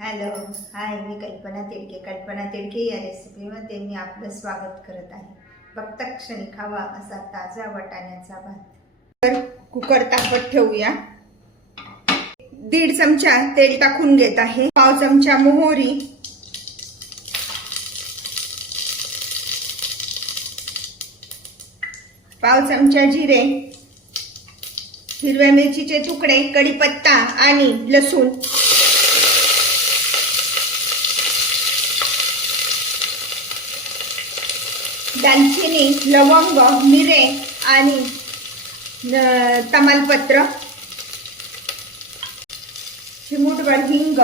Hello hi मी कल्पना तिडके. कल्पना तिडके या रेसिपीमध्ये मी आपलं स्वागत करत आहे. फक्त क्षणी खावा असा ताजा वाटाण्याचा भात. तर कुकर तापत ठेवूया. दीड चमचा तेल टाकून घेत आहे. पाव चमचा मोहरी. पाव चमचा जिरे. हिरव्या मिरचीचे तुकडे कढीपत्ता आणि लसूण. दालचिनी लवंग मिरे आणि तमालपत्र. चिमूटभर हिंग.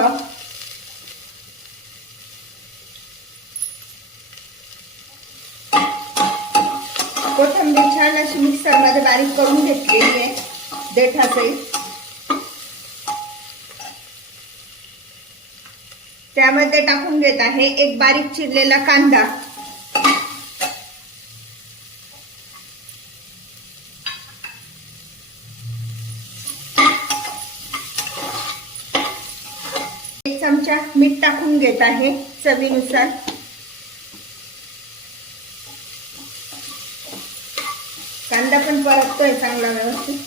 कोथंबीर छान अशी मिक्सरमध्ये बारीक करून घेतलेली आहे देठाचे. त्यामध्ये टाकून घेत आहे एक बारीक चिरलेला कांदा. चमचा मीठ टाकून घेत आहे चवीनुसार. कांदा पण परततोय चांगला व्यवस्थित.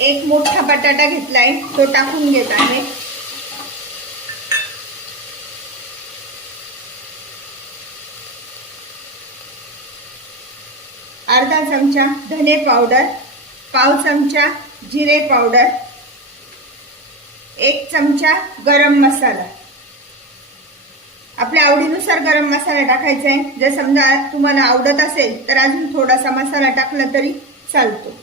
एक मोठा बटाटा घेतलाय तो टाकून घेत आहे. अर्धा चमचा धने पावडर. पाव चमचा जिरे पावडर एक चमचा गरम मसाला. आपल्या आवडीनुसार गरम मसाला टाकायचा आहे. जर समजा तुम्हाला आवडत असेल तर अजून थोडासा मसाला टाकला तरी चालतो.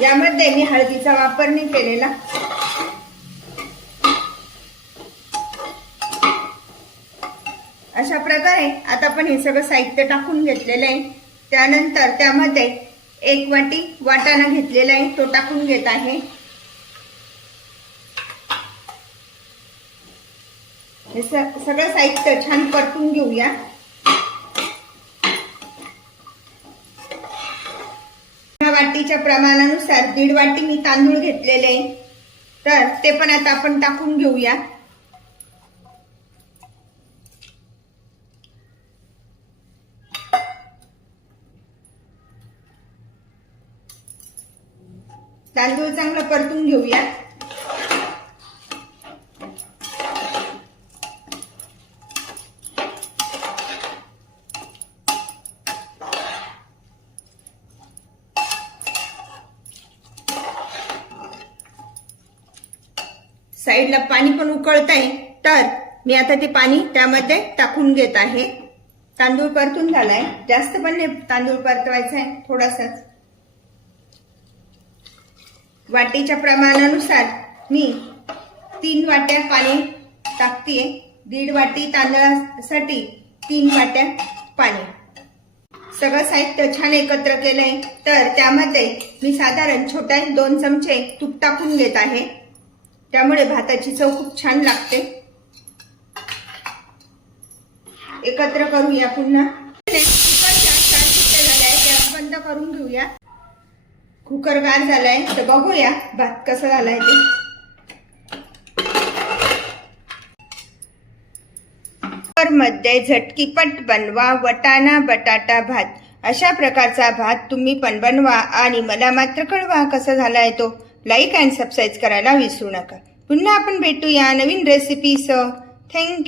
यामध्ये मी हळदीचा वापर नाही केलेला अशा प्रकारे आता आपण हे सगळं साहित्य टाकून घेतलेलं आहे. त्यानंतर त्यामध्ये एक वाटी वाटाणा घेतलेला आहे. तो टाकून घेत आहे. हे सगळं साहित्य छान परतून घेऊया. वाटीच्या प्रमाणानुसार दीड वाटी मी तांदूळ घेतलेले आहे. तर ते पण आता आपण टाकून घेऊया. तांदूळ चांगलं परतून घेऊया साईडला पाणी पण उकळत आहे तर मी आता ते पाणी त्यामध्ये टाकून घेत आहे. तांदूळ परतून झालाय. जास्त पण नाही तांदूळ परतवायचा आहे थोडासाच वाटीच्या प्रमाणानुसार मी तीन वाट्या पाणी टाकते दीड वाटी तांदळासाठी तीन वाट्या पाणी. सगळं साहित्य छान एकत्र केलंय. तर त्यामध्ये मी साधारण छोट्या दोन चमचे तूप टाकून घेत आहे. त्यामुळे भाताची चव खूप छान लागते. एकत्र करूया पुन्हा. कुकर छान छान गॅस बंद करून घेऊया. कुकर गार झालाय तर बघूया भात कसा झालाय ते. मध्ये झटकीपट बनवा वटाणा बटाटा भात. अशा प्रकारचा भात तुम्ही पण बनवा आणि मला मात्र कळवा कसा झालाय तो. लाईक अँड सबस्क्राईब करायला विसरू नका. पुन्हा आपण भेटूया नवीन रेसिपीसह थँक्यू